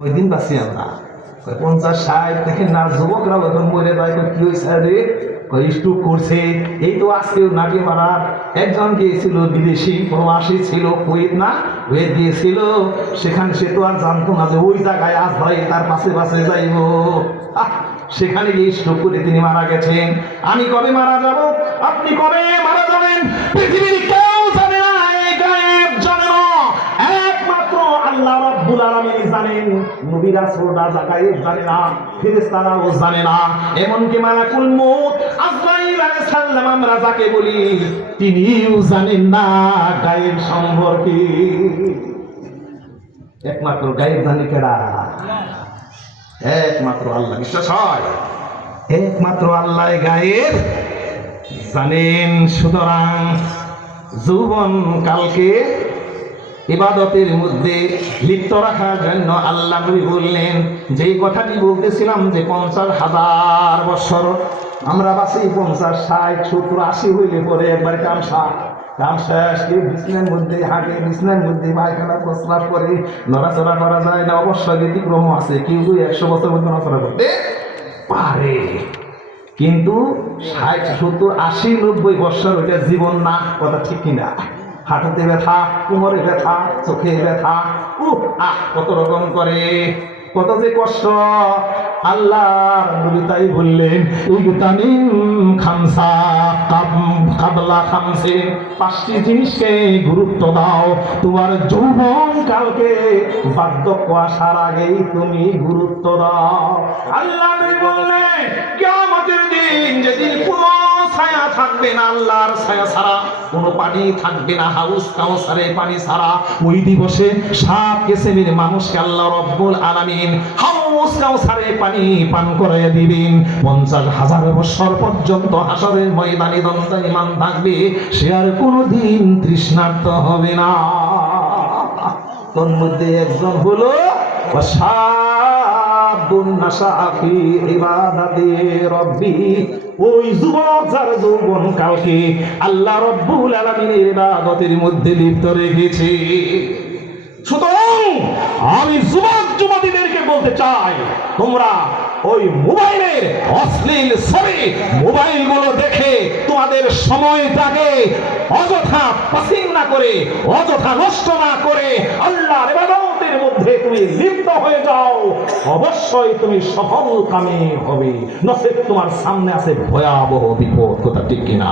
ওই দিন বাঁচি আমরা 50-60 দেখেন না, যুবকরা এখন মরে যায়। কি হয়েছে রে? স্ট্রোক করছে। এই তো আজকে নাকি মারার একজন গিয়েছিল, বিদেশি প্রবাসী ছিল, কুয়েত না কুয়েত গিয়েছিল। সেখানে সে তো আর জানতো না যে ওই জায়গায় আজ হয় তার পাশে পাশে যাইব। সেখানে গিয়ে স্ট্রোক করে তিনি মারা গেছেন। আমি কবে মারা যাব, আপনি কবে মারা যাবেন, পৃথিবীর কেউ জানে না, এই গায়েব জানে না, একমাত্র আল্লাহ রাব্বুল আলামিন জানেন। নবী রাসূলরা গায়েব জানে না, ফেরেশতারাও জানে না, এমনকি মালাকুল মউত আজরাইল আলাইহিস সালাম আমরা যাকে বলি তিনিও জানেন না গায়েব সম্পর্কে। একমাত্র গায়েব জানে কেডা? একমাত্র আল্লাহ। বিশ্বাস হয়? একমাত্র আল্লাহ গায়েব জানেন। সুতরাং যৌবন কালকে ইবাদতের মধ্যে লিপ্ত রাখার জন্য আল্লাহ নবী বললেন, যেই কথাটি বলতেছিলাম যে 50,000 বছর আমরা বাঁচি, 50, 60, 70, 80 হইলে পরে একবার কাম শেষ। কেউ বিছনার মধ্যে হাঁটে, বিছনার মধ্যে পায়খানা প্রস্রাব করে, নড়াচড়া করা যায় না। অবশ্যই ব্যতিক্রম আছে, কেউ 100 বছর মধ্যে নড়াচড়া করতে পারে, কিন্তু 60, 70, 80, 90 বছর ওইটা জীবন না। কথা ঠিক কিনা? হাঁটুতে ব্যথা, কোমরে ব্যথা, চোখে ব্যথা, কত রকম করে, কত যে কষ্ট। আল্লাহ নবী তাই বললেন, খামসা কাবলা খামসিন, 5টি জিনিসকে গুরুত্ব দাও। তোমার যৌবন কালকে বার্ধক্য আসার আগেই তুমি গুরুত্ব দাও। আল্লাহ নবী বললেন, কিয়ামতের দিন যেদিন কোনো ছায়া থাকবে না আল্লাহর ছায়া ছাড়া, কোনো পানি থাকবে না, হাউস কাউসারে পানি ছাড়া, ওই দিবসে 7 শ্রেণীর মানুষকে আল্লাহ রাব্বুল আলামিন হাউস কাউসারে পানি পান করাইয়া দিবেন। 50,000 বছর পর্যন্ত হাসরের ময়দানে দণ্ডায়মান থাকবে, সে আর কোনোদিন তৃষ্ণার্ত হবে না। তোর মধ্যে একজন হলো ওই যুবক যার যৌবন কালকে আল্লাহ রাব্বুল আলামিনের ইবাদতের মধ্যে লিপ্ত রেখেছে। সুতরাং আমি যুবক যুবতীদেরকে বলতে চাই, তোমরা ওই মোবাইলের অশ্লীল ছবি, মোবাইলগুলো দেখে তোমাদের সময়টাকে অযথা পাসিং না করে, অযথা নষ্ট না করে আল্লাহর ইবাদতের মধ্যে তুমি লিপ্ত হয়ে যাও। অবশ্যই তুমি সফলকামী হবে, নচেৎ তোমার সামনে আছে ভয়াবহ বিপদ। কথা ঠিক কিনা?